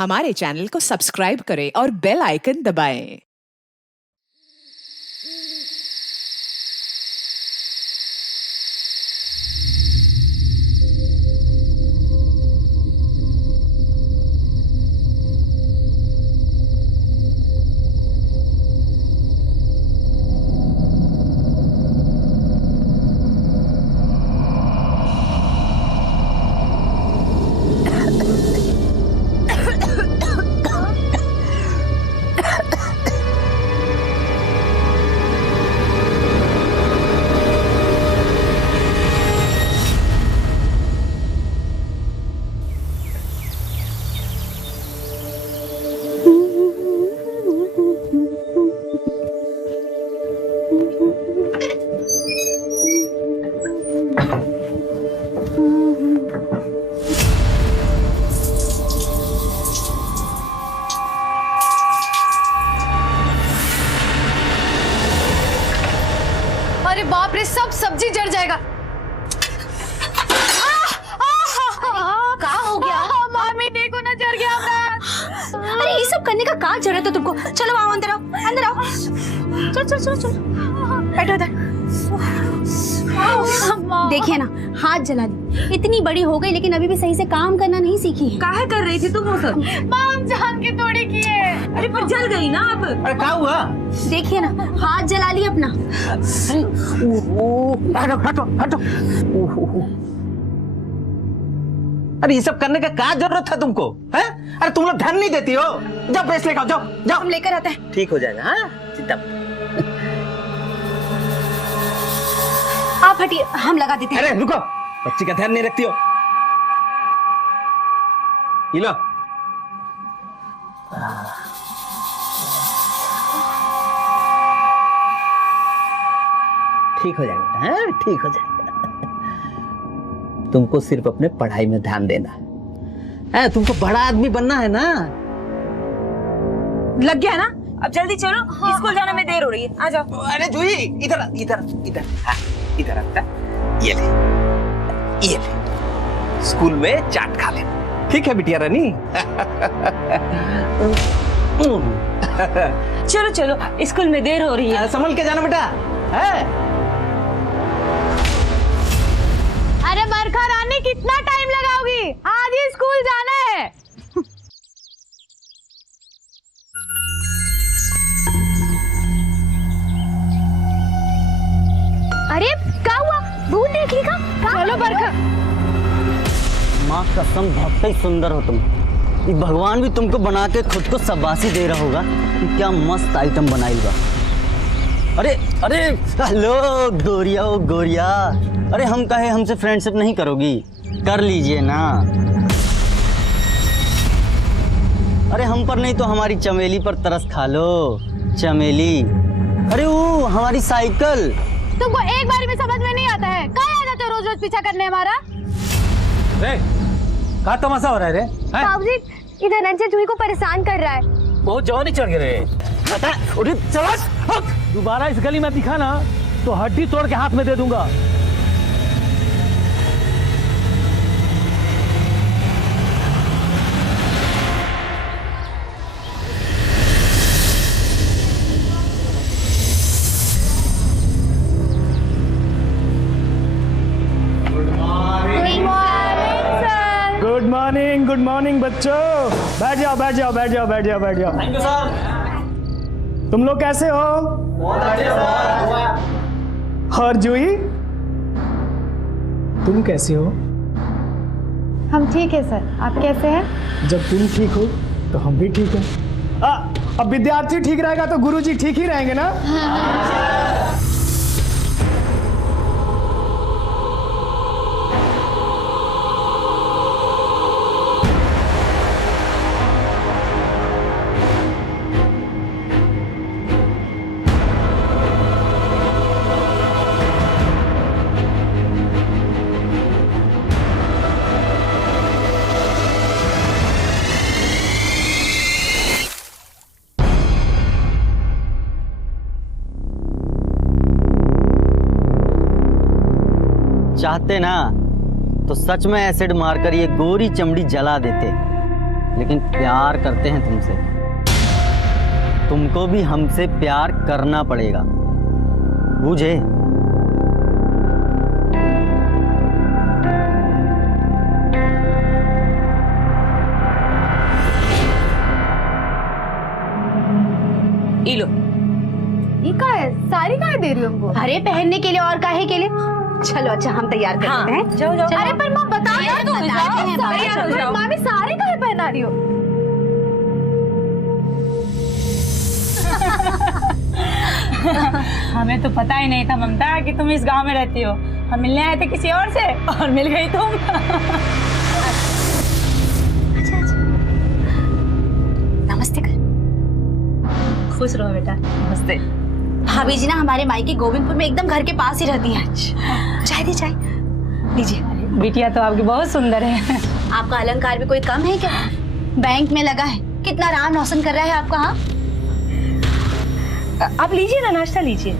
हमारे चैनल को सब्सक्राइब करें और बेल आइकन दबाएं। अरे बाप रे, सब सब्जी जड़ जाएगा। क्या हो गया? मामी देखो ना, जल गया मैं। अरे ये सब करने का क्या जरूरत है तुमको? चलो आओ, अंदर आओ, अंदर आओ। चलो चलो चलो चलो, बैठो इधर। देखिए ना, हाथ जला दी। इतनी बड़ी हो गई लेकिन अभी भी सही से काम करना नहीं सीखी है। काहे कर रही थी तुम वो सब? माम जान के थोड़ी की है। अरे पर जल गई ना अब। अरे क्या हुआ? देखिए ना, हाथ जला ली अपना। हटो हटो हटो। अरे ये सब करने का क्या जरूरत है तुमको? हैं? अरे तुम लोग ध्यान नहीं देती हो। जाओ ब्रेस लेकर आओ, जाओ जाओ। हम लेकर आते हैं। ठीक हो जाएगा। हाँ, चिंता मत। आप हटिए, हम लगा देते हैं। अरे रुको, बच्ची का ध्यान नहीं रखती हो। ये लो। ठीक हो जाएगा, हाँ? ठीक हो जाएगा। तुमको सिर्फ अपने पढ़ाई में ध्यान देना है। तुमको बड़ा आदमी बनना है ना। लग गया ना? अब जल्दी चलो, स्कूल जाने में देर हो रही है। आ जाओ। अरे जूही, इधर इधर इधर। हाँ, इधर आता। ये ले, ये ले। स्कूल में चाट खा ले। ठीक है बिटिया रानी। चलो चलो, स्कूल में देर हो रही है। संभल के जाना बेटा। है? अरे बरखा रानी, कितना टाइम लगाओगी? आज ही स्कूल जाना है। अरे क्या हुआ? भूत देख ली का? चलो बरखा। माँ कसम, बहुत ही सुंदर हो तुम। ये भगवान भी तुमको बना के खुद को शाबाशी दे रहा होगा कि क्या मस्त आइटम बनाई बा। अरे अरे हेलो गोरिया, ओ गोरिया। अरे हम कहे हमसे फ्रेंडशिप नहीं करोगी? कर लीजिए ना। अरे हम पर नहीं तो हमारी चमेली पर तरस खा लो। चमेली, अरे वो हमारी साइकिल। तुमको एक बारी में समझ में नहीं आता है? कहाँ आ जाते हो रोज रोज पीछा करने हमारा? रे, क्या तमाशा हो रहा है रे? बाबूजी, इधर धनंजय जूही को परेशान कर रहा है। बहुत जवानी चढ़ गए। दोबारा इस गली में दिखा ना तो हड्डी तोड़ के हाथ में दे दूंगा। गुड मॉर्निंग बच्चों। बैठ जाओ बैठ जाओ बैठ जाओ बैठ जाओ बैठ जाओ। Thank you sir. तुम लोग कैसे हो? और जूही, तुम कैसे हो? हम ठीक है सर, आप कैसे हैं? जब तुम ठीक हो तो हम भी ठीक हैं। अब विद्यार्थी ठीक रहेगा तो गुरुजी ठीक ही रहेंगे ना? चाहते ना तो सच में एसिड मारकर ये गोरी चमड़ी जला देते, लेकिन प्यार करते हैं तुमसे। तुमको भी हमसे प्यार करना पड़ेगा, बूझे? लो, ये का है? साड़ी का दे रही हो हमको? अरे पहनने के लिए और काहे के लिए। चलो अच्छा हम तैयार कर हाँ, देते हैं। जाओ जाओ। अरे पर माँ बता तैयार तो हो जाओ। तैयार हो जाओ। मामी साड़ी का पहना रही हो? हमें तो पता ही नहीं था ममता कि तुम इस गांव में रहती हो। हम मिलने आए थे किसी और से और मिल गई तुम। नमस्ते कर। खुश रहो बेटा। नमस्ते। भाभी जी ना हमारे मायके गोविंदपुर में एकदम घर के पास ही रहती हैं। चाय दे चाय लीजिए। बिटिया तो आपकी बहुत सुंदर है। आपका अलंकार भी कोई कम है क्या? बैंक में लगा है, कितना नाम रोशन कर रहा है आपका। हाँ आप लीजिए ना, नाश्ता लीजिए।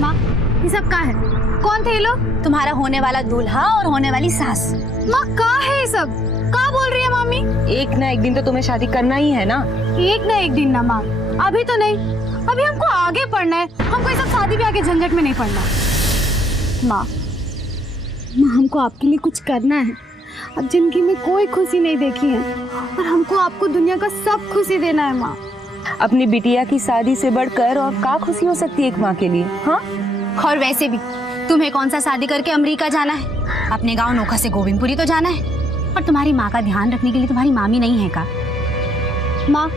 माँ ये सब का है? कौन थे ये लोग? तुम्हारा होने वाला दूल्हा और होने वाली सास। माँ का है ये सब? का बोल रही है मामी? एक ना एक दिन तो तुम्हें शादी करना ही है ना। एक ना एक दिन ना माँ, अभी तो नहीं, अभी हमको आगे पढ़ना है। हमको ये सब शादी ब्याह के झंझट में नहीं पड़ना। माँ हमको आपके लिए कुछ करना है। अब जिंदगी में कोई खुशी नहीं देखी है और हमको आपको दुनिया का सब खुशी देना है माँ। अपनी बिटिया की शादी से बढ़कर और क्या खुशी हो सकती है एक माँ के लिए? हाँ, और वैसे भी तुम्हें कौन सा शादी करके अमेरिका जाना है? अपने गांव नोखा से गोविंदपुरी तो जाना है। और तुम्हारी माँ का ध्यान रखने के लिए तुम्हारी मामी नहीं है का? माँ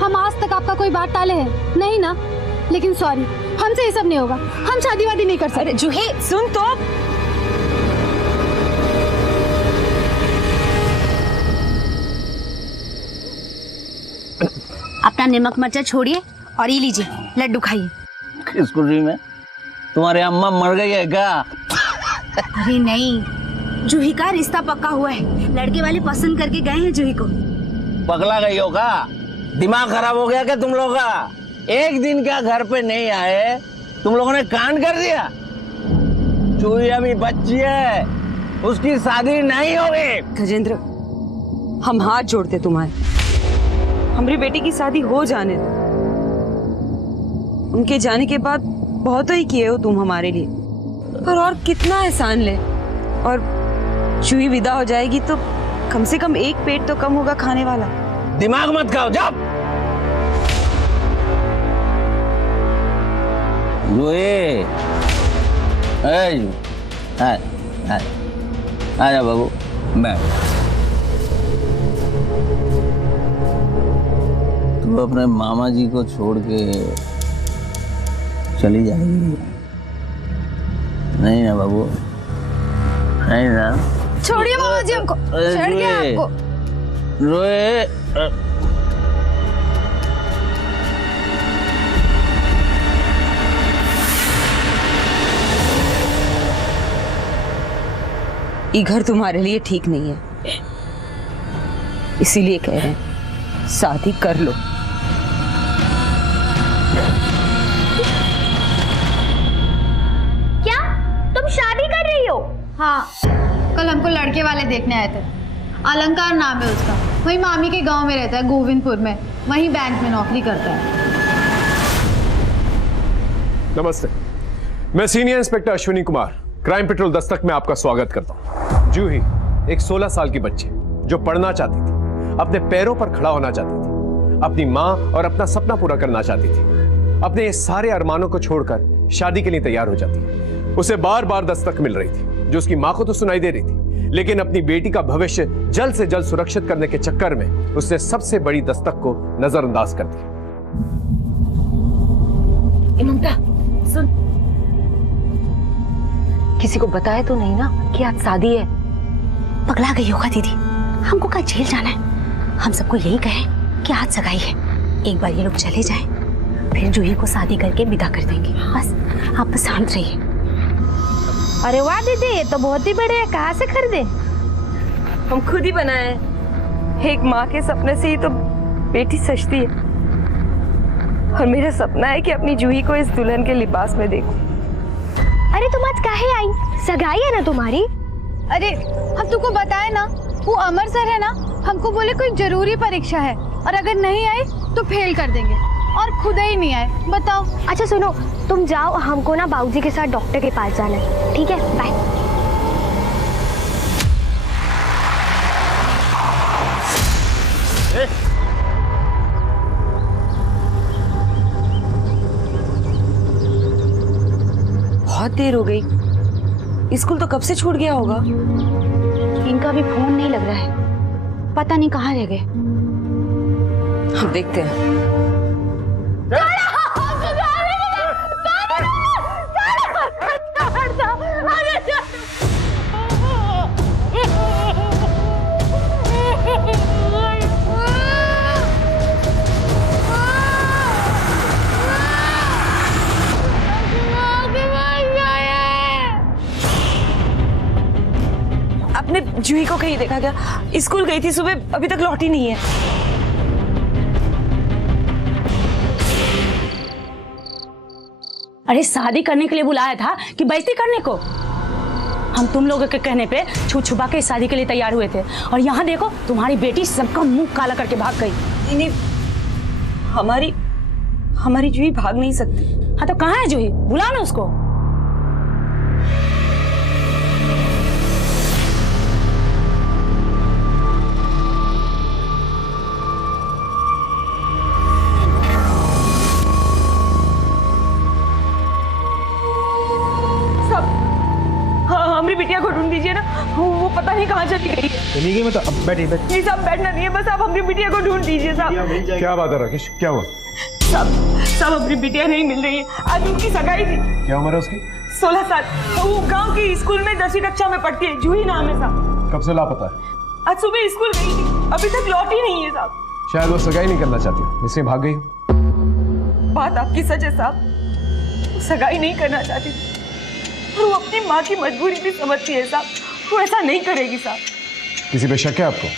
हम आज तक आपका कोई बात टाले है नहीं ना, लेकिन सॉरी हमसे ये सब नहीं होगा। हम शादी वादी नहीं कर सकते। अरे जूही सुन तो। अपना नमक मर्चा छोड़िए और ये लीजिए लड्डू खाइए। किस खुशी में? तुम्हारे अम्मा मर गई है क्या? अरे नहीं, जूही का रिश्ता पक्का हुआ है। लड़के वाले पसंद करके गए हैं जूही को। पगला गई हो क्या? दिमाग खराब हो गया क्या तुम लोगों का? एक दिन क्या घर पे नहीं आए, तुम लोगों ने कांड कर दिया। चूही अभी बच्ची है, उसकी शादी नहीं होगी। गजेंद्र, हम हाथ जोड़ते तुम्हारे, हमारी बेटी की शादी हो जाने दो। उनके जाने के बाद बहुत ही किए हो तुम हमारे लिए, पर और कितना एहसान ले। और चूही विदा हो जाएगी तो कम से कम एक पेट तो कम होगा खाने वाला। दिमाग मत खाओ, जाओ। आजा बाबू, मैं तू अपने मामा जी को छोड़ के चली जाएगी? नहीं ना बाबू, नहीं ना। छोड़िए मामा जी हमको, छोड़ के आपको। रोए ये घर तुम्हारे लिए ठीक नहीं है, इसीलिए कह रहे हैं शादी कर लो। क्या तुम शादी कर रही हो? हाँ, कल हमको लड़के वाले देखने आए थे। अलंकार नाम है उसका, वही मामी के गांव में रहता है गोविंदपुर में, वही बैंक में नौकरी करता है। नमस्ते, मैं senior inspector Ashwini Kumar, crime petrol Dastak में आपका स्वागत करता हूँ। जूही एक 16 साल की बच्ची जो पढ़ना चाहती थी, अपने पैरों पर खड़ा होना चाहती थी, अपनी माँ और अपना सपना पूरा करना चाहती थी, अपने सारे अरमानों को छोड़कर शादी के लिए तैयार हो जाती। उसे बार बार दस्तक मिल रही थी जो उसकी माँ को तो सुनाई दे रही थी, लेकिन अपनी बेटी का भविष्य जल्द से जल्द सुरक्षित करने के चक्कर में उसने सबसे बड़ी दस्तक को नजरअंदाज कर दिया। ममता सुन, किसी को बताया तो नहीं ना कि आज शादी है? पगला गई होगा दीदी, हमको कल जेल जाना है। हम सबको यही कहें कि आज सगाई है, एक बार ये लोग चले जाएं, फिर जूही को शादी करके विदा कर देंगे। बस आप बस शांत रहिए। अरे वाह दीदी, ये तो बहुत ही बड़े है, कहाँ से खरीदे? हम खुद ही बनाए। एक माँ के सपने से ही तो बेटी सजती है, और मेरा सपना है कि अपनी जूही को इस दुल्हन के लिबास में देखूं। अरे तुम आज काहे आई? सगाई है ना तुम्हारी? अरे हम तुमको बताए ना वो अमर सर है ना, हमको बोले कोई जरूरी परीक्षा है और अगर नहीं आई तो फेल कर देंगे, और खुद ही नहीं आए। बताओ। अच्छा सुनो, तुम जाओ, हमको ना बाबूजी के साथ डॉक्टर के पास जाना है। ठीक है, बाय। बहुत देर हो गई, स्कूल तो कब से छूट गया होगा। इनका भी फोन नहीं लग रहा है, पता नहीं कहाँ रह गए। हम देखते हैं। आपने जूही को कहीं देखा क्या? स्कूल गई थी सुबह, अभी तक लौटी नहीं है। अरे शादी करने के लिए बुलाया था कि बेइज्जती करने को? हम तुम लोगों के कहने पे छुप छुपा के शादी के लिए तैयार हुए थे, और यहाँ देखो तुम्हारी बेटी सबका मुंह काला करके भाग गई। नहीं, हमारी जूही भाग नहीं सकती। हाँ तो कहाँ है जूही? बुला ना उसको। हमारी बिटिया को ढूंढ दीजिए ना, वो पता नहीं कहाँ चली गई है। चली गई? मतलब अब बैठिए नहीं साहब, बैठना नहीं है, बस आप हमारी बिटिया को ढूंढ दीजिए साहब। क्या बात है राकेश, क्या हुआ? साहब हमारी बिटिया नहीं मिल रही है। आज उनकी सगाई थी। क्या उम्र है उसकी? 16 साल। वो गांव की स्कूल में 10वीं कक्षा में पढ़ती है, जूही नाम है साहब। कब से लापता है? आज सुबह स्कूल गई थी, अभी तक लौटी नहीं है साहब। शायद वो सगाई नहीं करना चाहती, इसलिए भाग गई। बात आपकी सच है साहब, वो सगाई नहीं करना चाहती थी, और वो अपनी माँ की मजबूरी भी समझती है साहब। वो ऐसा नहीं करेगी साहब। किसी पे शक है आपको?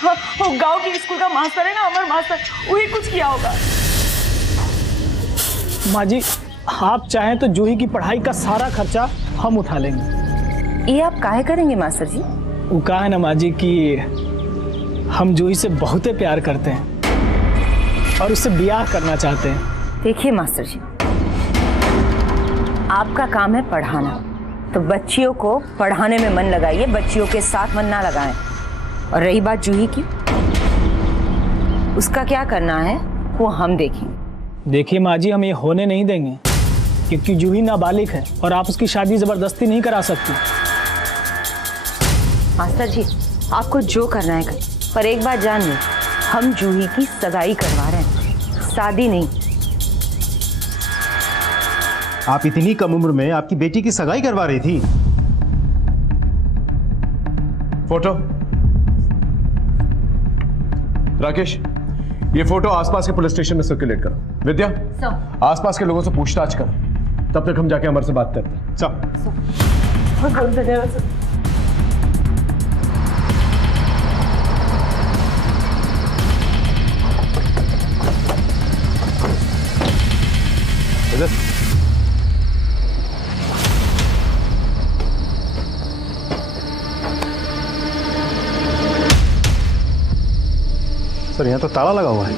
हाँ, वो गांव की स्कूल का मास्टर है ना, अमर मास्टर, वही कुछ किया होगा। माँ जी, आप चाहें तो जूही की पढ़ाई का सारा खर्चा हम उठा लेंगे। ये आप काहे करेंगे मास्टर जी? वो कहा है ना माँ जी कि हम जूही से बहुत प्यार करते हैं और उससे ब्याह करना चाहते हैं। देखिए मास्टर जी, आपका काम है पढ़ाना, तो बच्चियों को पढ़ाने में मन लगाइए, बच्चियों के साथ मन ना लगाएं। और रही बात जूही की, उसका क्या करना है वो हम देखेंगे। देखिए माँ जी, हम ये होने नहीं देंगे, क्योंकि जूही नाबालिग है और आप उसकी शादी जबरदस्ती नहीं करा सकती। मास्टर जी, आपको जो करना है करें, पर एक बात जान लें, हम जूही की सगाई करवा रहे हैं, शादी नहीं। आप इतनी कम उम्र में आपकी बेटी की सगाई करवा रही थी? फोटो राकेश, ये फोटो आसपास के पुलिस स्टेशन में सर्कुलेट करो। विद्या, आसपास के लोगों से पूछताछ करो, तब तक हम जाके अमर से बात करते हैं। सर, यहाँ तो ताला लगा हुआ है।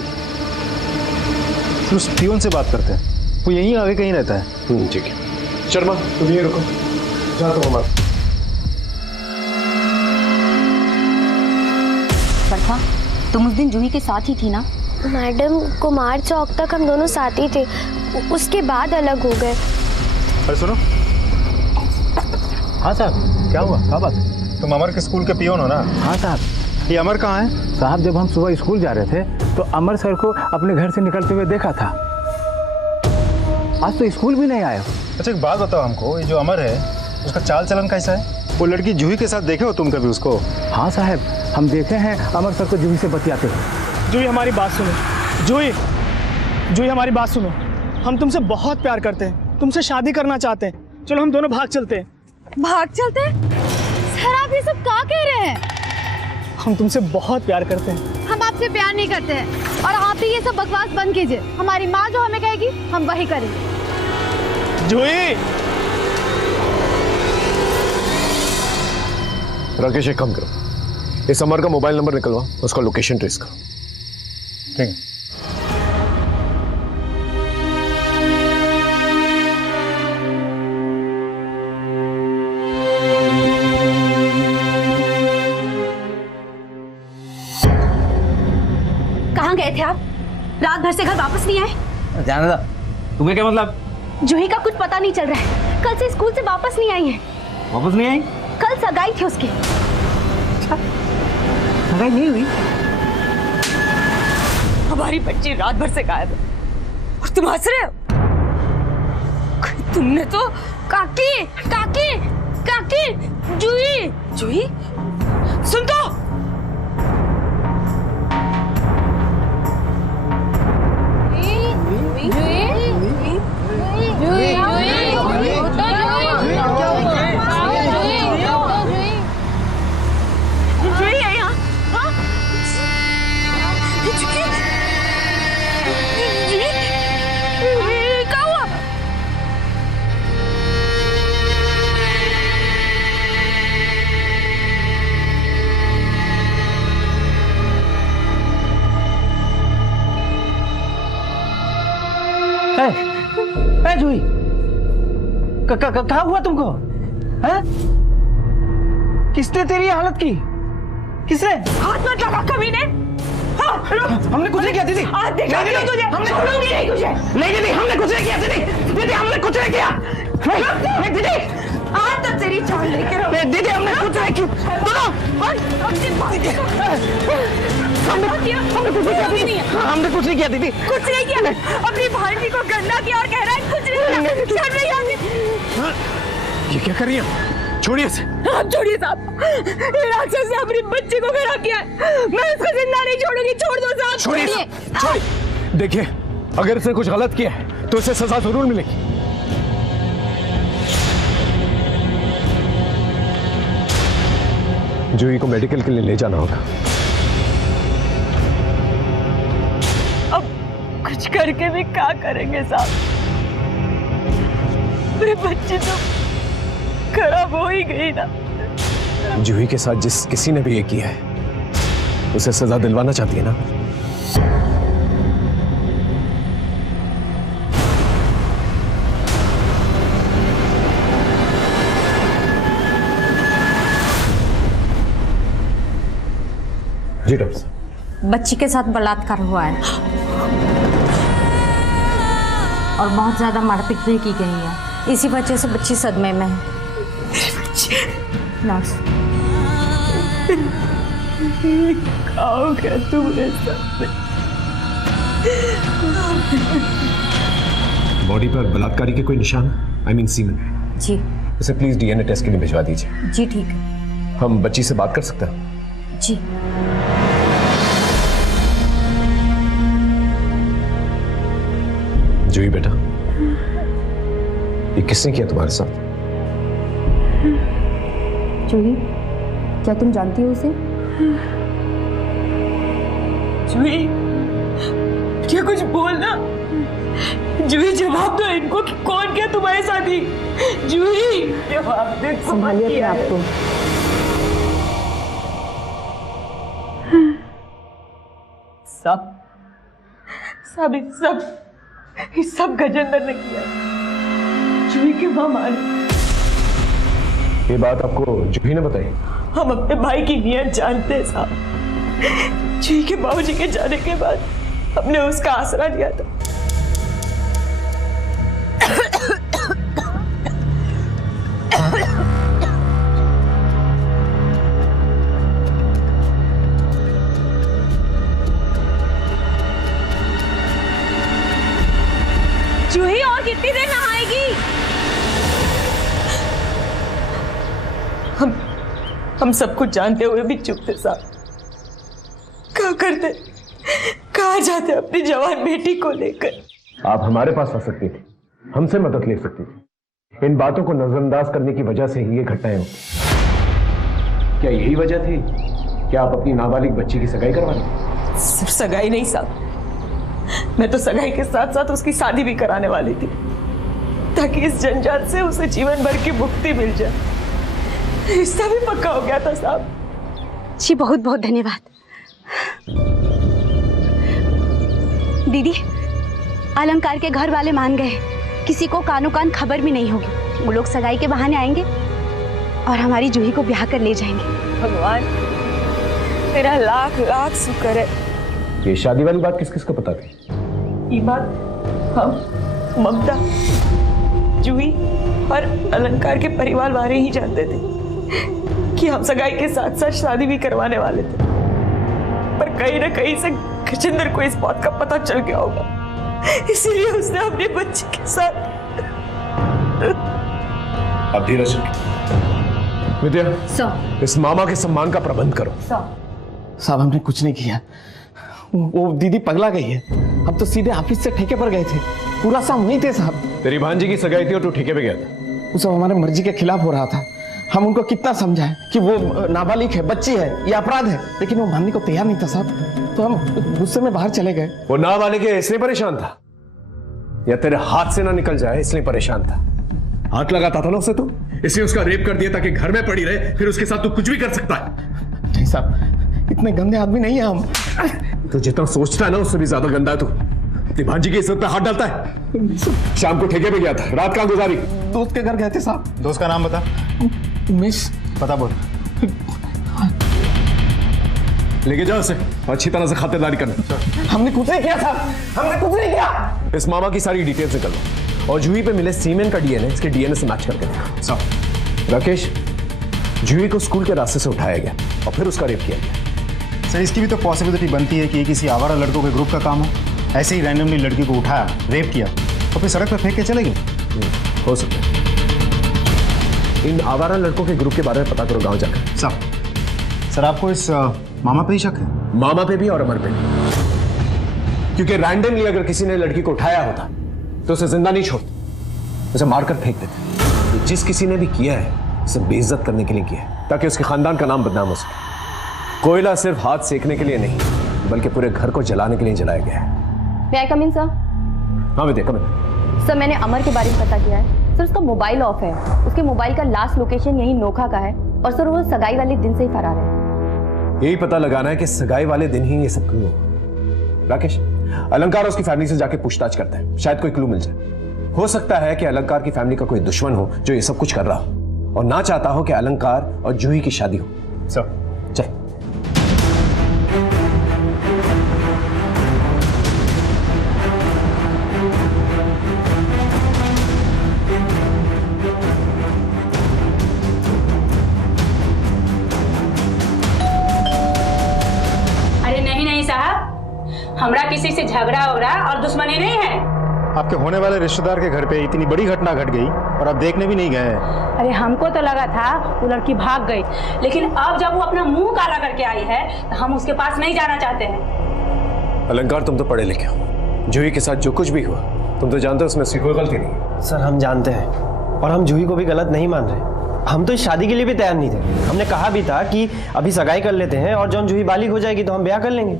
उस पियोन से बात करते हैं, वो यहीं आगे कहीं रहता है। ठीक है। शर्मा, तुम ये रुको, जाता हूँ अमर। प्रभा, तुम उस दिन जूही के साथ ही थी ना? मैडम, कुमार चौक तक हम दोनों साथ ही थे, उसके बाद अलग हो गए। अरे सुनो। हाँ साहब, क्या हुआ? क्या बात? तुम अमर के स्कूल के पियोन हो ना? हाँ साहब। ये अमर कहाँ है? साहब, जब हम सुबह स्कूल जा रहे थे तो अमर सर को अपने घर से निकलते हुए देखा था। आज तो स्कूल भी नहीं आया। अच्छा एक बात बताओ हमको, ये जो अमर है उसका चाल चलन कैसा है? वो लड़की जूही के साथ देखे हो तुम कभी उसको? हाँ साहब, हम देखे हैं अमर सर को जूही से बतियाते हुए। जूही, हमारी बात सुनो। जूही हमारी बात सुनो, हम तुमसे बहुत प्यार करते हैं, तुमसे शादी करना चाहते हैं। चलो हम दोनों भाग चलते हैं। भाग चलते? सर, आप ये सब क्या कह रहे हैं? हम तुमसे बहुत प्यार करते हैं। हम आपसे प्यार नहीं करते हैं, और आप ही ये सब बकवास बंद कीजिए। हमारी माँ जो हमें कहेगी हम वही करेंगे। जूही! राकेश, एक काम करो, इस अमर का मोबाइल नंबर निकलवा, उसका लोकेशन ट्रेस करो। ठीक है। कहाँ गए थे आप? रात भर से घर वापस नहीं आए? जाने दो, तुम्हें क्या मतलब? जूही का कुछ पता नहीं चल रहा है। कल से स्कूल से वापस नहीं आई है। वापस नहीं आई? कल सगाई थी उसकी। सगाई नहीं हुई? हमारी बच्ची रात भर से गायब है और तुम हंस रहे हो? तुमने तो काकी काकी काकी जूही जूही सुन तो। जूही, कहाँ हुआ तुमको? हैं? किसने तेरी हालत की? किसने? हाथ मत लगा कमीने। हाँ, हमने कुछ नहीं किया दीदी। देखा क्यों तुझे? हमने नहीं तुझे। नहीं दीदी, हमने कुछ नहीं किया दीदी। दीदी हमने कुछ नहीं किया। नहीं दीदी, आज तक तेरी जान लेके रहो। दीदी हमने कुछ नहीं किया। हमने कुछ नहीं किया दीदी। कुछ नहीं किया। अपनी भांजी को गंदा किया और कह रहा है कुछ नहीं किया। शर्म नहीं आती? ये क्या कर रही है? छोड़िए इसे। आप छोड़िए साहब। ये राक्षस ने अपनी बच्ची को मेरा किया है। मैं इसको जिंदा नहीं छोड़ूंगी। छोड़ दो साहब। छोड़िए, छोड़िए। देखिए, अगर इसने कुछ गलत किया है तो इसे सजा जरूर मिलेगी। जूही को मेडिकल के लिए ले जाना होगा। अब कुछ करके भी क्या करेंगे साहब? मेरी बच्ची तो खराब हो ही गई ना। जूही के साथ जिस किसी ने भी ये किया है उसे सजा दिलवाना चाहती है ना? जी डॉक्टर साहब। बच्ची के साथ बलात्कार हुआ है और बहुत ज्यादा मारपीट भी की गई है। इसी वजह से बच्ची सदमे में है। नर्स, क्या तुमने बॉडी पर बलात्कारी के कोई निशान? I mean semen? जी। इसे प्लीज डीएनए टेस्ट के लिए भिजवा दीजिए। जी ठीक है। हम बच्ची से बात कर सकते हैं? जी। जूही बेटा, ये किसने किया तुम्हारे साथ? जूही, क्या तुम जानती हो उसे? जूही, क्या कुछ बोलना? जूही जवाब दो इनको कि कौन किया तुम्हारे साथ ही? जूही जवाब दे। संभालिए अपने आप को। सब गजेंद्र ने किया। जूही की मां मानी। ये बात आपको जूही ने बताई? हम अपने भाई की नीयत जानते हैं साहब। जूही के बाबूजी के जाने के बाद हमने उसका आसरा लिया था। जूही और कितनी देर नहाएगी? हम सब कुछ जानते हुए भी चुप थे साहब। क्या करते, कहाँ जाते अपनी जवान बेटी को लेकर? आप हमारे पास आ सकती थी, हमसे मदद ले सकती थी। इन बातों को नजरअंदाज करने की वजह से ही ये घटनाएं होती। क्या यही वजह थी कि आप अपनी नाबालिग बच्ची की सगाई करवा ली? सिर्फ सगाई नहीं साहब, मैं तो सगाई के साथ साथ उसकी शादी भी कराने वाली थी, ताकि इस जंजाल से उसे जीवन भर की मुक्ति मिल जाए। रिश्ता भी पक्का हो गया था साहब। जी बहुत बहुत धन्यवाद। दीदी, अलंकार के घर वाले मान गए, किसी को कानो कान खबर भी नहीं होगी। वो लोग सगाई के बहाने आएंगे और हमारी जूही को ब्याह कर ले जाएंगे। भगवान तेरा लाख लाख शुक्र है। ये शादी वाली बात किस किस को पता थी? ये बात हम, ममता, जूही और अलंकार के परिवार वाले ही जानते थे कि हम सगाई के साथ साथ शादी भी करवाने वाले थे। पर कहीं ना कहीं से गजेंद्र को इस बात का पता चल गया होगा, इसीलिए उसने अपने बच्चे के साथ। अब धीरज विद्या, इस मामा के सम्मान का प्रबंध करो। साहब हमने कुछ नहीं किया, वो दीदी पगला गई है। हम तो सीधे ऑफिस से ठेके पर गए थे, पूरा शाम वहीं थे साहब। तेरी भांजी की सगाई थी और तू ठेके पे गया था। वो सब हमारे मर्जी के खिलाफ हो रहा था। हम उनको कितना समझाएं कि वो नाबालिग है, बच्ची है, ये अपराध है, लेकिन वो मानने को तैयार नहीं था साहब। तो हम गुस्से में बाहर चले गए। वो नाबालिग है इसलिए परेशान था, या तेरे हाथ से ना निकल जाए इसलिए परेशान था? हाथ लगाता था ना उसे तू, इसलिए उसका रेप कर दिया ताकि घर में पड़ी रहे, फिर उसके साथ तू कुछ भी कर सकता है। नहीं साहब, इतने गंदे आदमी नहीं है हम। तू जितना सोचता है ना उससे भी ज्यादा गंदा है तू। अपनी भांजी की इज्जत पे हाथ डालता है। शाम को ठेके पे गया था, रात कहाँ गुजारी? दोस्त के घर गए थे साहब। दोस्त का नाम बता। उमेश। पता बोल। लेके जाओ उसे, अच्छी तरह से खातिरदारी करना। हमने कुछ नहीं किया साहब, हमने कुछ नहीं किया। इस मामा की सारी डिटेल्स निकल लो और जूही पे मिले सीमेन का डीएनए इसके डीएनए से मैच करके देखो। सब राकेश, जूही को स्कूल के रास्ते से उठाया गया और फिर उसका रेप किया गया। सर, इसकी भी तो पॉसिबिलिटी बनती है कि ये किसी आवारा लड़कों के ग्रुप का काम हो। ऐसे ही रैंडमली लड़की को उठाया, रेप किया और फिर सड़क पर फेंक के चले गए। हो सकता है। इन आवारा लड़कों के ग्रुप के बारे में पता करो गांव जाकर। सर आपको इस मामा पे ही शक है? मामा पे भी और अमर पे भी, क्योंकि रैंडमली अगर किसी ने लड़की को उठाया होता तो उसे जिंदा नहीं छोड़ते, उसे मारकर फेंक देते। तो जिस किसी ने भी किया है उसे बेइज्जत करने के लिए किया है, ताकि उसके खानदान का नाम बदनाम हो सके। कोयला सिर्फ हाथ सेकने के लिए नहीं, बल्कि पूरे घर को जलाने के लिए जलाया गया है। May I come in, sir? हाँ विद्या, कम इन। सर, मैंने अमर के बारे में पता किया है। सर, उसका मोबाइल ऑफ है। उसके मोबाइल का लास्ट लोकेशन यही नोखा का है और सर वो सगाई वाले दिन से ही फरार है। यही पता लगाना है कि सगाई वाले दिन ही ये सब क्यों हुआ। राकेश, अलंकार उसकी फैमिली से जाके पूछताछ करता है, शायद कोई क्लू मिल जाए। हो सकता है कि अलंकार की फैमिली का कोई दुश्मन हो जो ये सब कुछ कर रहा हो और ना चाहता हो कि अलंकार और जूही की शादी हो। सर चल। हमरा किसी से झगड़ा वगड़ा और दुश्मनी नहीं है। आपके होने वाले रिश्तेदार के घर पे इतनी बड़ी घटना घट गई और आप देखने भी नहीं गए हैं। अरे हमको तो लगा था वो लड़की भाग गई, लेकिन अब जब वो अपना मुंह काला करके आई है तो हम उसके पास नहीं जाना चाहते हैं। अलंकार, तुम तो पढ़े लिखे हो, जूही के साथ जो कुछ भी हुआ तुम तो जानते हो उसमें उसकी कोई गलती नहीं। सर हम जानते हैं और हम जूही को भी गलत नहीं मान रहे। हम तो इस शादी के लिए भी तैयार नहीं थे। हमने कहा भी था कि अभी सगाई कर लेते हैं और जब जूही बालिग हो जाएगी तो हम ब्याह कर लेंगे,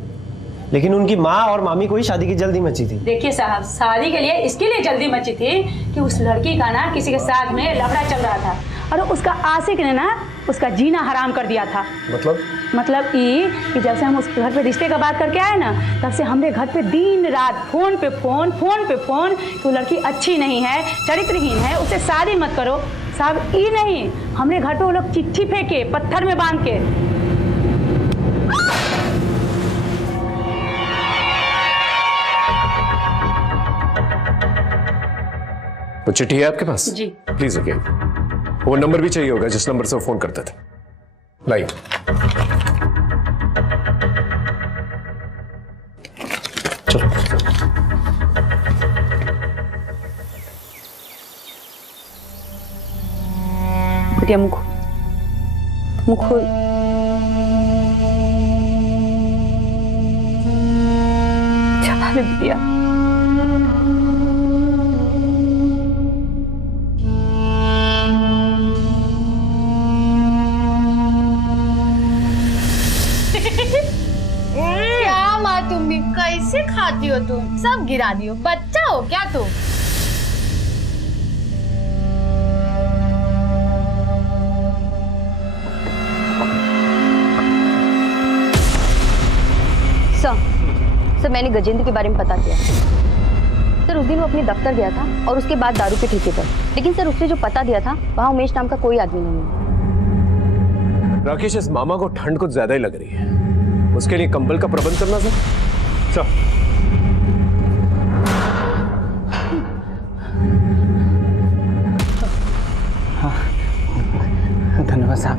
लेकिन उनकी माँ और मामी को ही शादी की जल्दी मची थी। देखिए साहब, शादी के लिए इसके लिए जल्दी मची थी कि उस लड़की का ना किसी के साथ में लफड़ा चल रहा था और उसका आशिक ने ना उसका जीना हराम कर दिया था। मतलब ये कि जब से हम उस घर पे रिश्ते का बात करके आए ना, तब से हमरे घर पे दिन रात फोन पे फोन कि वो लड़की अच्छी नहीं है, चरित्रहीन है, उससे शादी मत करो। साहब ये नहीं, हमरे घर पे वो लोग चिट्ठी फेंके पत्थर में बांध के। वो चिट्ठी है आपके पास? जी। प्लीज रखिए। वो नंबर भी चाहिए होगा जिस नंबर से वो फोन करते थे। लाइए। चलो। बिटिया मुख चला ले बिटिया। क्या माँ तुम भी कैसे खाती हो? तुम सब गिरा दियो, बच्चा हो क्या तुम? सर मैंने गजेंद्र के बारे में पता किया। सर उस दिन वो अपने दफ्तर गया था और उसके बाद दारू के ठेके पर, लेकिन सर उसने जो पता दिया था वहाँ उमेश नाम का कोई आदमी नहीं है। राकेश, इस मामा को ठंड कुछ ज्यादा ही लग रही है, उसके लिए कंबल का प्रबंध करना सर। धन्यवाद साहब,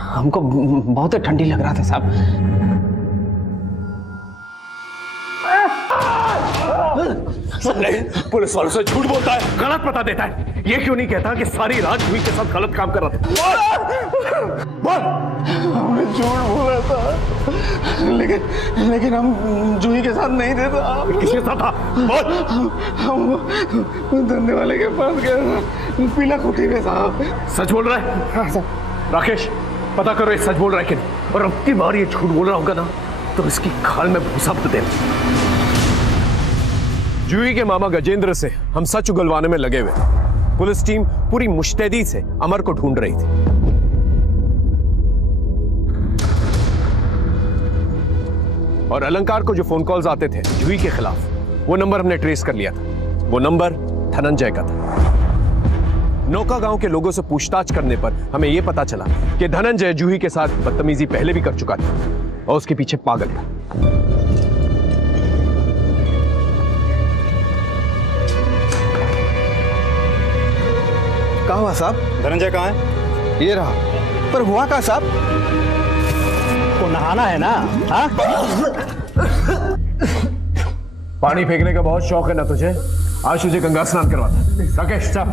हमको बहुत ठंडी लग रहा था साहब। पुलिस वालों से झूठ बोलता है, गलत पता देता है। ये क्यों नहीं कहता कि सारी रात जूही के साथ गलत काम कर रहा था? बोल। हमने झूठ बोला था, लेकिन हम जूही के साथ नहीं थे साहब। किसके साथ था? बोल। हम धंधे वाले के पास गए, पीला कुटी में साहब। सच बोल रहा है? हाँ साहब। राकेश, पता करो ये सच बोल रहा है कि नहीं, और अब की बार ये झूठ बोल रहा होगा ना तो इसकी खाल में भूसा भर देना। जूही के मामा गजेंद्र से हम सच उगलवाने में लगे हुए। पुलिस टीम पूरी मुस्तैदी से अमर को ढूंढ रही थी। और अलंकार को जो फोन कॉल्स आते थे जूही के खिलाफ, वो नंबर हमने ट्रेस कर लिया था। वो नंबर धनंजय का था। नौका गांव के लोगों से पूछताछ करने पर हमें यह पता चला कि धनंजय जूही के साथ बदतमीजी पहले भी कर चुका था और उसके पीछे पागल था। कहाँ हुआ साहब? धनंजय कहाँ है? ये रहा। पर हुआ कहाँ साहब? तो नहाना है ना? हाँ? पानी फेंकने का बहुत शौक है ना तुझे? आज तुझे गंगा स्नान करवाता। राकेश साहब,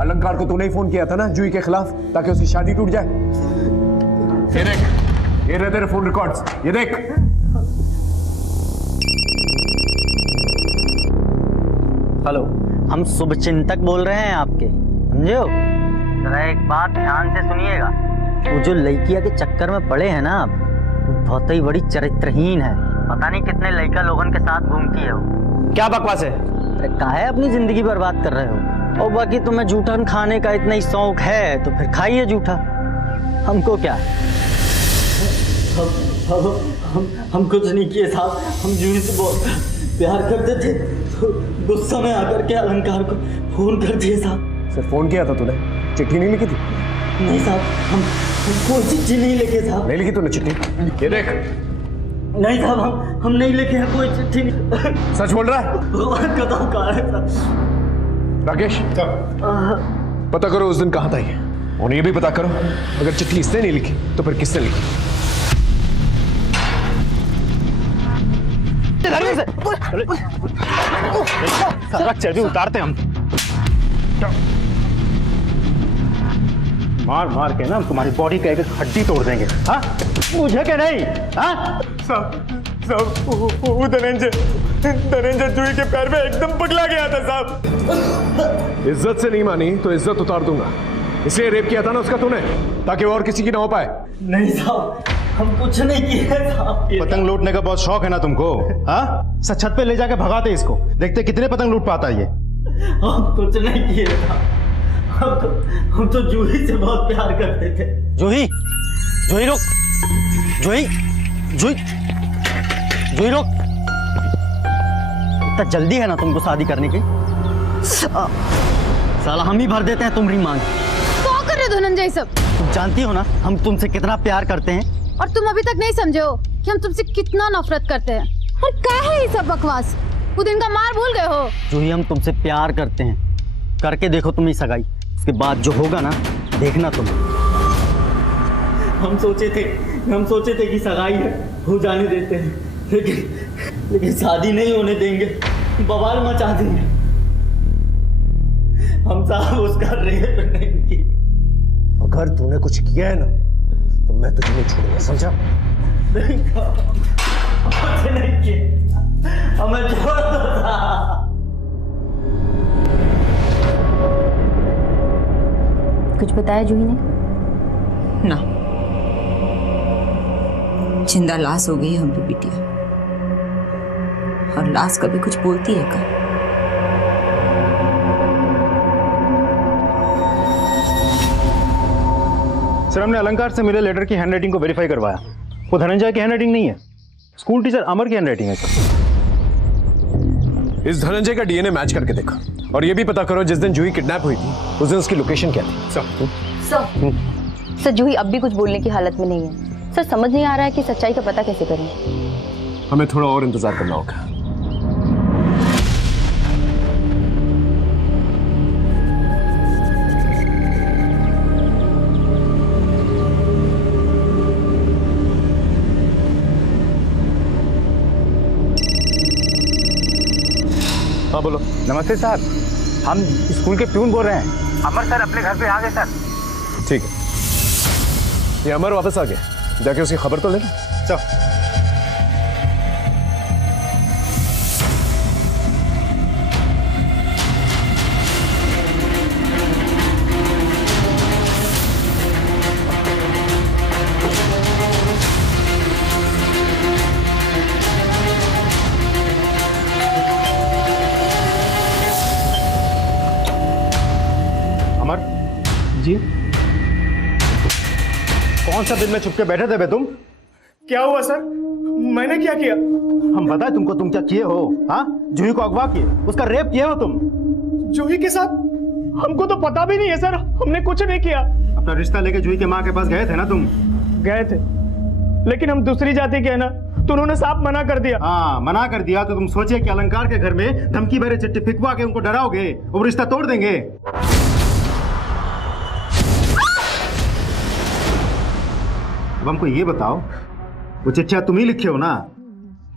अलंकार को तूने ही फोन किया था ना जूही के खिलाफ, ताकि उसकी शादी टूट जाए। ये देख, ये रहे तेरे फोन रिकॉर्ड्स, ये देख। हेलो, हम शुभचिंतक बोल रहे हैं आपके, समझे हो? जरा एक बात ध्यान से सुनिएगा। वो जो लड़किया के चक्कर में पड़े हैं ना आप, बहुत ही बड़ी चरित्रहीन है। पता नहीं कितने लड़का लोगों के साथ घूमती है वो। क्या बकवास है? अरे काहे अपनी जिंदगी बर्बाद कर रहे हो? और बाकी तुम्हें जूठा खाने का इतना ही शौक है तो फिर खाइए जूठा, हमको क्या। हम कुछ नहीं किए साहब, हम जूही से बहुत प्यार करते थे, तो गुस्सा में आकर के अलंकार को फोन कर दिए साहब। सिर्फ फोन किया था तूने, चिट्ठी नहीं लिखी थी? नहीं साहब, हम कोई चिट्ठी नहीं लिखे साहब। नहीं लिखी तूने चिट्ठी? ये देख। नहीं साहब, हम नहीं लिखे हैं कोई चिट्ठी। सच बोल रहा है? भगवान का धोखा है साहब। राकेश, पता करो उस दिन कहाँ था ये, और ये भी पता करो अगर चिट्ठी इसने नहीं लिखी तो फिर किसने लिखी। सारा चर्बी उतारते हम। मार मार के ना तुम्हारी बॉडी का एक हड्डी तोड़ देंगे। हाँ, मुझे क्या नहीं? हाँ साहब, वो धनंजय जूही के पैर में एकदम पगला गया था साहब। इज्जत से नहीं मानी तो इज्जत उतार दूंगा। इसलिए रेप किया था ना उसका तूने, ताकि वो और किसी की ना हो पाए। नहीं साहब, हम कुछ नहीं किए साहब। पतंग लूटने का बहुत शौक है ना तुमको? हाँ, छत पे ले जाके भगाते इसको, देखते कितने पतंग लूट पाता है ये। हम कुछ नहीं किए था, हम तो जूही से बहुत प्यार करते थे। जूही, जूही रुक, जूही, जूही, जूही रुक। इतना जल्दी है ना तुमको शादी करने की? साला हम ही भर देते हैं तुम्हारी मांग। क्या कर रहे हो धनंजय सब? तुम जानती हो ना हम तुमसे कितना प्यार करते हैं, और तुम अभी तक नहीं समझे हो कि हम तुमसे कितना नफरत करते हैं। और क्या है ये सब बकवास? वो दिन का मार भूल गए हो? जूही हम तुमसे प्यार करते हैं, करके देखो तुम्हें सगाई, उसके बाद जो होगा ना देखना तुम। हम सोचे थे कि सगाई है, हो जाने देते हैं, लेकिन शादी नहीं होने देंगे, बवाल मचा देंगे। हम साहब उसका रेप नहीं की। अगर तूने कुछ किया है ना तो मैं तुझे नहीं छोड़ूंगा, समझा? नहीं किया, हमें छोड़ दो साहब। कुछ बताया जूही ने? ना, जिंदा लाश हो गई हमारी बिटिया, और लाश कभी कुछ बोलती है क्या? सर हमने अलंकार से मिले लेटर की हैंडराइटिंग को वेरीफाई करवाया। वो धनंजय की हैंडराइटिंग नहीं है, स्कूल टीचर अमर की हैंडराइटिंग है सर। इस धनंजय का डीएनए मैच करके देखा और ये भी पता करो जिस दिन जूही किडनैप हुई थी उस दिन उसकी लोकेशन क्या थी। सर जूही अब भी कुछ बोलने की हालत में नहीं है। सर समझ नहीं आ रहा है कि सच्चाई का पता कैसे करें। हमें थोड़ा और इंतजार करना होगा। हाँ बोलो। नमस्ते सर, हम स्कूल के प्यून बोल रहे हैं। अमर सर अपने घर पे आ गए सर। ठीक है, ये अमर वापस आ गया, जाके उसकी खबर तो ले लो। चल। जी कौन सा दिन में छुप के बैठे थे बे तुम? क्या हुआ सर? मैंने क्या किया? हम बताए तुमको तुम क्या किए हो? हाँ, जूही को अगवा किए, उसका रेप किए हो तुम। जूही के साथ? हमको तो पता भी नहीं है सर, हमने कुछ नहीं किया। अपना रिश्ता लेके जूही के माँ के पास गए थे ना तुम? गए थे, लेकिन हम दूसरी जाति के हैं ना, तो उन्होंने साफ मना कर दिया। हाँ, मना कर दिया तो तुम सोचिए कि अलंकार के घर में धमकी भरे चिट्ठी फिकवा के उनको डराओगे, वो रिश्ता तोड़ देंगे। अब हमको ये बताओ, वो चिट्ठियां तुम ही लिखे हो ना?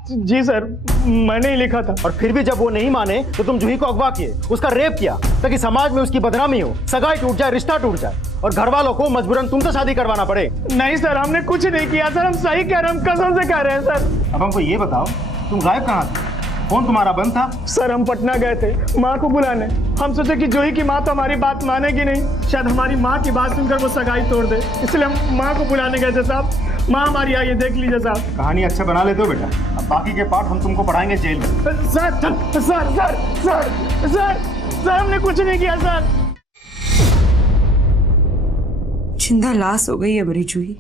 जी सर, मैंने ही लिखा था। और फिर भी जब वो नहीं माने तो तुम जूही को अगवा किए, उसका रेप किया ताकि समाज में उसकी बदनामी हो, सगाई टूट जाए, रिश्ता टूट जाए और घर वालों को मजबूरन तुमसे शादी करवाना पड़े। नहीं सर, हमने कुछ नहीं किया सर, हम सही कह रहे हैं, हम कसम से कह रहे हैं सर। अब हमको ये बताओ, तुम गायब कहाँ थे? कौन तुम्हारा बंद था? सर हम पटना गए थे माँ को बुलाने। हम सोचे कि जूही की माँ तो हमारी बात मानेगी नहीं, शायद हमारी माँ की बात सुनकर वो सगाई तोड़ दे, इसलिए हम माँ को बुलाने गए थे साहब। माँ हमारी आई है, देख लीजिए साहब। कहानी अच्छा बना लेते हो बेटा, अब बाकी के पार्ट हम तुमको पढ़ाएंगे जेल में। Sir sir sir sir sir sir हमने कुछ नहीं किया सर। जिंदा लाश हो गई है मेरी जूही।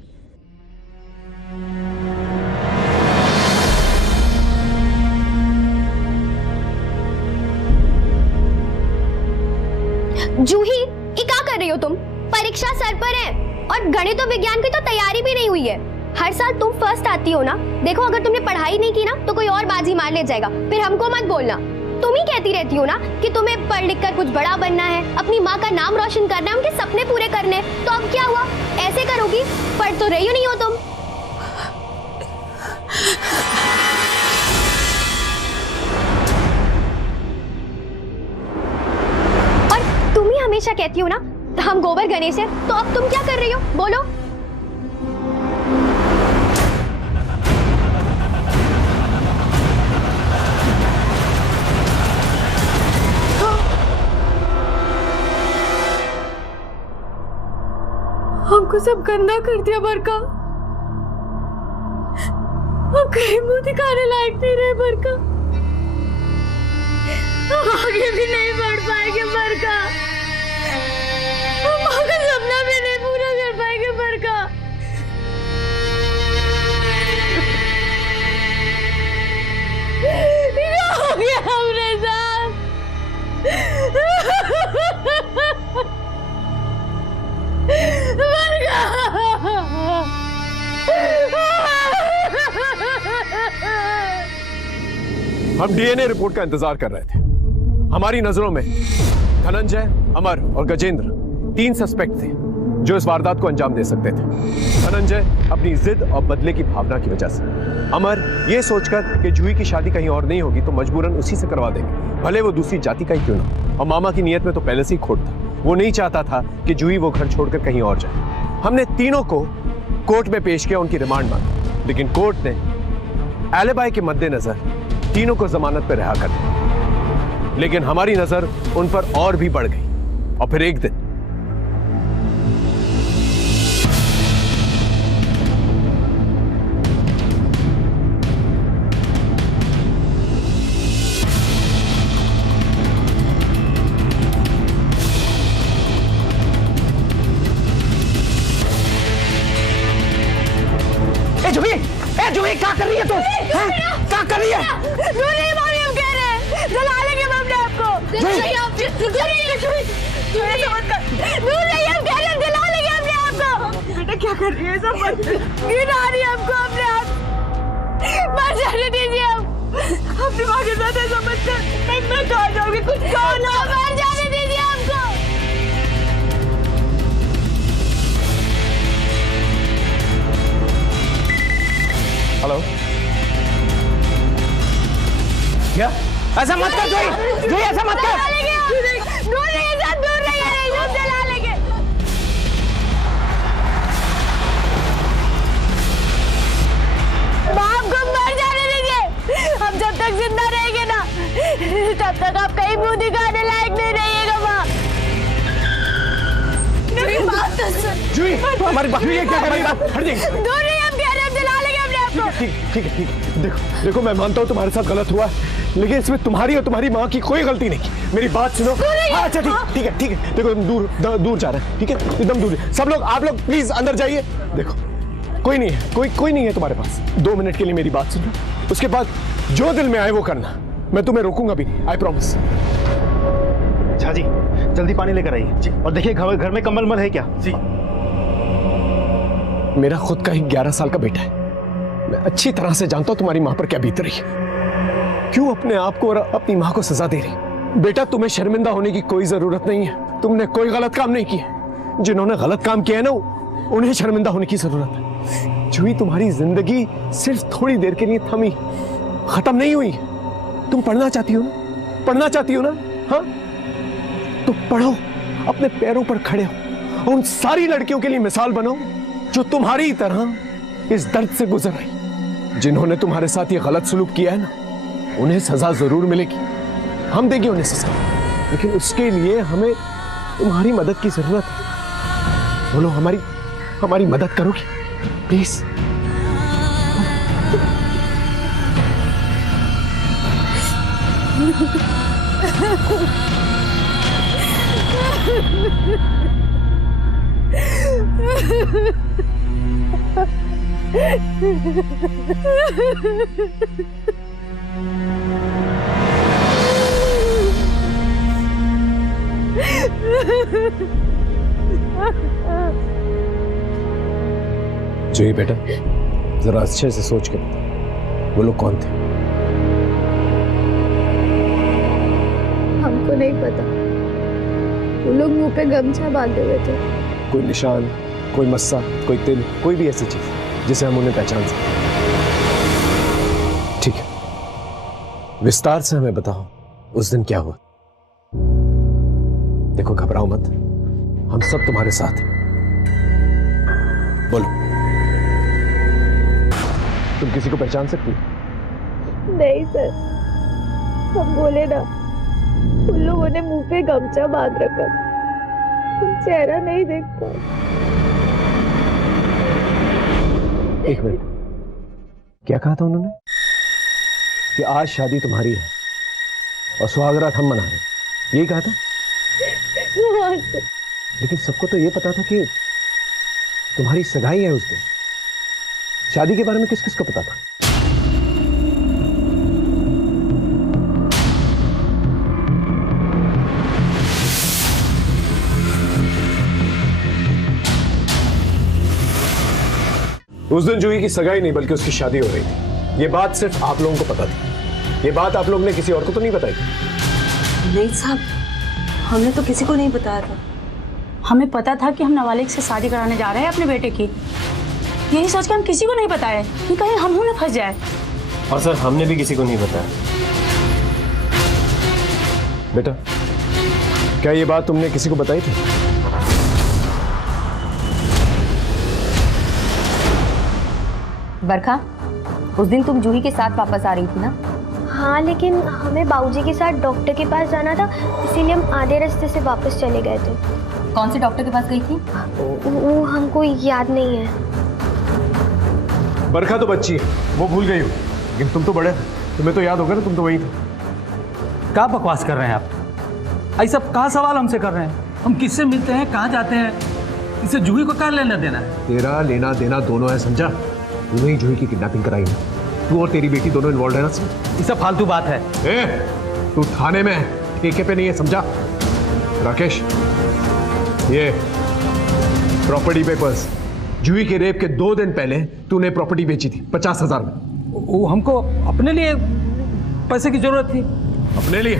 जूही, ये क्या कर रही हो तुम? परीक्षा सर पर है और गणित और विज्ञान की तो तैयारी भी नहीं हुई है। हर साल तुम फर्स्ट आती हो ना, देखो अगर तुमने पढ़ाई नहीं की ना तो कोई और बाजी मार ले जाएगा, फिर हमको मत बोलना। तुम ही कहती रहती हो ना कि तुम्हें पढ़ लिख कर कुछ बड़ा बनना है, अपनी माँ का नाम रोशन करना है, उनके सपने पूरे करने हैं। तो अब क्या हुआ? ऐसे करोगी? पढ़ तो रही हो नहीं हो तुम। और तुम ही हमेशा कहती हो ना हम गोबर गणेश है, तो अब तुम क्या कर रही हो? बोलो। हमको सब गंदा कर दिया बरका, हम कहीं मुंह दिखाने लायक नहीं रहे बरका, हम आगे भी नहीं बढ़ पाएंगे बरका, हम आगे सपना भी नहीं पूरा कर पाएंगे बरका। क्या हो गया हमरे साथ? हम डीएनए रिपोर्ट का इंतजार कर रहे थे। हमारी नजरों में धनंजय, अमर और गजेंद्र 3 सस्पेक्ट थे जो इस वारदात को अंजाम दे सकते थे। धनंजय अपनी जिद और बदले की भावना की वजह से, अमर ये सोचकर कि जूही की शादी कहीं और नहीं होगी तो मजबूरन उसी से करवा देंगे, भले वो दूसरी जाति का ही क्यों ना। और मामा की नीयत में तो पहले से ही खोट था, वो नहीं चाहता था कि जूही वो घर छोड़कर कहीं और जाए। हमने तीनों को कोर्ट में पेश किया, उनकी रिमांड मांगी, लेकिन कोर्ट ने एलिबाई के मद्देनजर तीनों को जमानत पर रिहा कर दिया। लेकिन हमारी नजर उन पर और भी बढ़ गई और फिर एक दिन जूही, ए जूही क्या कर रही है तू? क्या कर रही है? दूर नहीं मामी, हम कह रहे हैं जला लेंगे हम अपने आप को। दूर नहीं, हम कह रहे हैं जला लेंगे अपने आप को। बेटा क्या कर रही है सब? गिर आ रही है हमको अपने आप। मर जाने दीजिए हम। अपनी माँ के साथ ऐसा मत कर। मैं कहा जाऊंगी, कुछ कहो ना। मर जाने दीजिए हमको। हेलो, क्या? ऐसा मत कर जूही, जूही ऐसा मत कर। दूर नहीं, दूर नहीं, हम जला लेंगे। बाप को मर जाने दीजिए। हम जब तक जिंदा रहेंगे ना, तब तक आप कहीं मुंह दिखाने लायक नहीं रहिएगा माँ। मेरी बात तो सुन। जूही, हमारी बात ये क्या कर रही है? हट जाइए। दूर नहीं, हम कह रहे हैं जला लेंगे अपने आप को। ठीक है। देखो देखो, मैं मानता हूँ तुम्हारे साथ गलत हुआ है, लेकिन इसमें तुम्हारी और तुम्हारी माँ की कोई गलती नहीं। मेरी बात सुनो। अच्छा ठीक है। देखो दूर जा रहे हैं, ठीक है? एकदम दूर। सब लोग, आप लोग प्लीज अंदर जाइए। देखो कोई नहीं है, कोई नहीं है तुम्हारे पास। 2 मिनट के लिए मेरी बात सुनो, उसके बाद जो दिल में आए वो करना। मैं तुम्हें रोकूंगा भी नहीं, आई प्रॉमिस। अच्छा जी, जल्दी पानी लेकर आइए जी। और देखिए घर में कंबल मल है क्या? जी। मेरा खुद का ही 11 साल का बेटा है। मैं अच्छी तरह से जानता हूं तुम्हारी मां पर क्या बीत रही है, क्यों अपने आप को और अपनी मां को सजा दे रही। बेटा, तुम्हें शर्मिंदा होने की कोई जरूरत नहीं है। तुमने कोई गलत काम नहीं किया। जिन्होंने गलत काम किया है ना, उन्हें शर्मिंदा होने की जरूरत है। जूही, तुम्हारी जिंदगी सिर्फ थोड़ी देर के लिए थमी, खत्म नहीं हुई। तुम पढ़ना चाहती हो ना? पढ़ना चाहती हो ना? हाँ, तो पढ़ो, अपने पैरों पर खड़े हो, उन सारी लड़कियों के लिए मिसाल बनो जो तुम्हारी तरह इस दर्द से गुजर रही। जिन्होंने तुम्हारे साथ ये गलत सलूक किया है ना, उन्हें सजा जरूर मिलेगी। हम देंगे उन्हें सजा, लेकिन उसके लिए हमें तुम्हारी मदद की जरूरत है। बोलो, हमारी मदद करोगी प्लीज? जी बेटा, जरा अच्छे से सोच के बता, वो लोग कौन थे? हमको नहीं पता। वो लोग मुंह पे गमछा बांधे हुए थे। कोई निशान, कोई मस्सा, कोई तिल, कोई भी ऐसी चीज जिसे हम उन्हें पहचान सकें? ठीक है, विस्तार से हमें बताओ उस दिन क्या हुआ। देखो, घबराओ मत, हम सब तुम्हारे साथ हैं। बोलो, तुम किसी को पहचान सकती हो? नहीं सर, हम बोले ना, उन लोगों ने मुंह पे गमछा बांध रखा, हम चेहरा नहीं देख पाए। एक मिनट, क्या कहा था उन्होंने? कि आज शादी तुम्हारी है और सुहागरात हम मना रहे हैं, यही कहा था? लेकिन सबको तो ये पता था कि तुम्हारी सगाई है उस दिन। शादी के बारे में किस किस को पता था? उस दिन जूही की सगाई नहीं बल्कि उसकी शादी हो रही थी। ये बात सिर्फ आप लोगों को पता थी। ये बात आप लोगों ने किसी और को तो नहीं बताई? नहीं साहब, हमने तो किसी को नहीं बताया था। हमें पता था कि हम नाबालिग से शादी कराने जा रहे हैं अपने बेटे की, यही सोच के हम किसी को नहीं बताए कि कहीं हम ना फंस जाए। और सर, हमने भी किसी को नहीं बताया। बेटा, क्या ये बात तुमने किसी को बताई थी? बरखा, उस दिन तुम जूही के साथ वापस आ रही थी ना? हाँ, लेकिन हमें बाबूजी के साथ डॉक्टर के पास जाना था, इसीलिए हम आधे रास्ते से वापस चले गए थे। कौन से डॉक्टर के पास गई थी? वो हमको याद नहीं है। बरखा तो बच्ची है, वो भूल गई हो, लेकिन तुम तो बड़े थे, तुम्हें तो याद होगा ना, तुम तो वही थे। क्या बकवास कर रहे हैं आप? ऐसा कहाँ सवाल हमसे कर रहे हैं? हम किससे मिलते हैं, कहाँ जाते हैं, इसे जूही को क्या लेना देना है? तेरा लेना देना दोनों है, समझा? तूने ही जूही की किडनैपिंग कराई ना? तू और तेरी बेटी दोनों इन्वॉल्व है ना? ये सब फालतू बात है। तू थाने में ठेके पे नहीं है, समझा? राकेश, ये प्रॉपर्टी पेपर्स, जूही के रेप के 2 दिन पहले तूने प्रॉपर्टी बेची थी 50,000 में। वो हमको अपने लिए पैसे की जरूरत थी। अपने लिए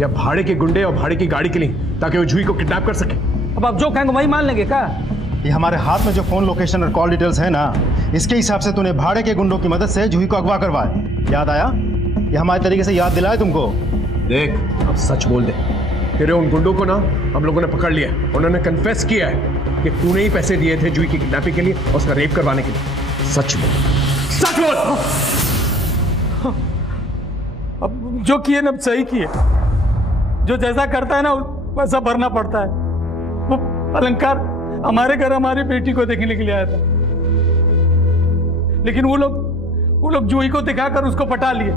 या भाड़े के गुंडे और भाड़े की गाड़ी के लिए, ताकि वो जूही को किडनैप कर सके? अब आप जो कहेंगे वही मान लेंगे क्या? ये हमारे हाथ में जो फोन लोकेशन और कॉल डिटेल्स है ना, इसके हिसाब से तूने भाड़े के गुंडों की मदद से जूही को अगवा करवाया। याद आया? ये हमारे तरीके से याद दिलाए तुमको। देख, अब सच बोल दे। तेरे उन गुंडों को ना हम लोगों ने पकड़ लिया। उन्होंने कन्फेस किया है कि तूने ही पैसे दिए थे जूही की किडनैपिंग के लिए और उसका रेप करवाने के लिए। सच बोल, सच बोल। अब जो किए ना सही किए। जो जैसा करता है ना वैसा भरना पड़ता है। वो अलंकार हमारे घर हमारी बेटी को देखने के लिए आया था, लेकिन वो लोग जूही को दिखाकर उसको पटा लिए।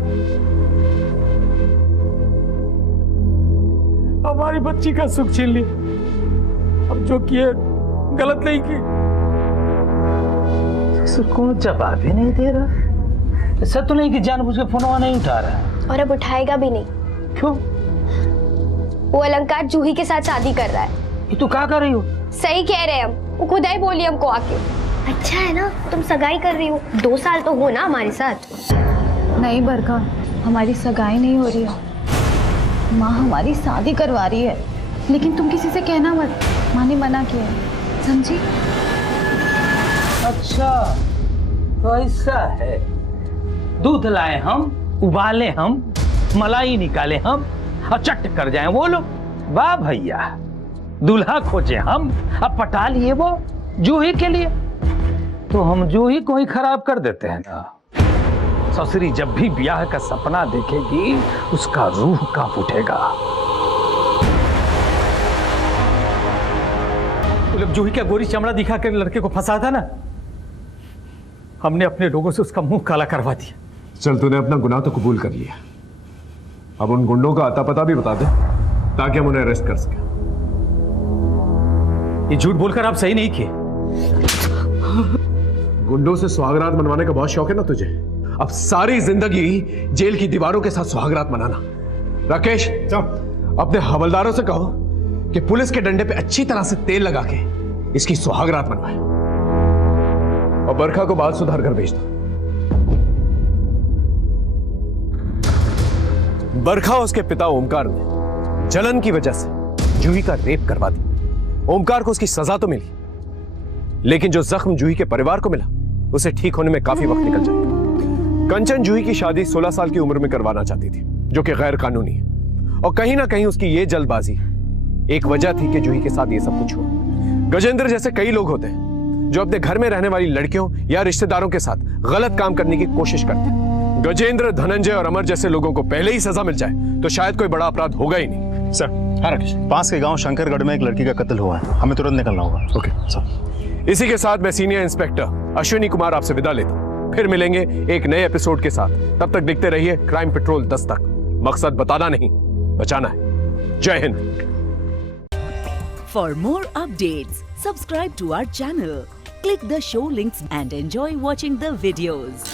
हमारी बच्ची का सुख छीन लिए। अब जो किए गलत नहीं किए। कौन जवाब ही नहीं दे रहा। ऐसा तो नहीं कि जानबूझ के फोन नहीं उठा रहा है। और अब उठाएगा भी नहीं। क्यों? वो अलंकार जूही के साथ शादी कर रहा है। ये तू क्या कर रही हो? सही कह रहे हैं हम, वो खुद ही बोली हमको आके। अच्छा है ना तुम सगाई कर रही हो, 2 साल तो हो ना हमारे साथ। नहीं बरखा, हमारी सगाई नहीं हो रही है। माँ हमारी शादी करवा रही है, लेकिन तुम किसी से कहना मत। माँ ने मना किया है, समझी? अच्छा तो ऐसा है। दूध लाए हम, उबाले हम, मलाई निकाले हम और चट कर जाए वो लोग। वाह भैया, दूल्हा खोजे हम, अब पटा लिए वो जूही के लिए। तो हम जूही को ही खराब कर देते हैं ना। ससुरी जब भी ब्याह का सपना देखेगी उसका रूह कांप उठेगा। जब जूही का गोरी चमड़ा दिखा कर लड़के को फंसा था ना, हमने अपने लोगों से उसका मुंह काला करवा दिया। चल, तूने अपना गुनाह तो कबूल कर लिया। अब उन गुंडों का अता पता भी बता दे ताकि हम उन्हें अरेस्ट कर सकें। ये झूठ बोलकर आप सही नहीं किए। गुंडों से सुहागरात मनवाने का बहुत शौक है ना तुझे? अब सारी जिंदगी जेल की दीवारों के साथ सुहागरात मनाना। राकेश, अपने हवलदारों से कहो कि पुलिस के डंडे पे अच्छी तरह से तेल लगा के इसकी सुहागरात मनवाए और बरखा को बाल सुधार कर भेज दो। बरखा और उसके पिता ओमकार ने जलन की वजह से जूही का रेप करवा दी। ओमकार को उसकी सजा तो मिली, लेकिन जो जख्म जूही के परिवार को मिला उसे ठीक होने में काफी वक्त निकल जाएगा। कंचन जूही की शादी 16 साल की उम्र में करवाना चाहती थी, जो कि गैर कानूनी है, और कहीं ना कहीं उसकी ये जल्दबाजी एक वजह थी कि जूही के साथ ये सब कुछ हुआ। गजेंद्र जैसे कई लोग होते हैं जो अपने घर में रहने वाली लड़कियों या रिश्तेदारों के साथ गलत काम करने की कोशिश करते हैं। गजेंद्र, धनंजय और अमर जैसे लोगों को पहले ही सजा मिल जाए तो शायद कोई बड़ा अपराध होगा ही नहीं। सर, हाँ राकेश, पास के गांव शंकरगढ़ में एक लड़की का कत्ल हुआ है, हमें तुरंत निकलना होगा। Okay sir. इसी के साथ मैं सीनियर इंस्पेक्टर अश्विनी कुमार आपसे विदा लेता हूं। फिर मिलेंगे एक नए एपिसोड के साथ। तब तक देखते रहिए क्राइम पेट्रोल दस्तक। मकसद बताना नहीं, बचाना है। जय Hind. For more updates, subscribe to our channel, click the show links and enjoy watching the videos.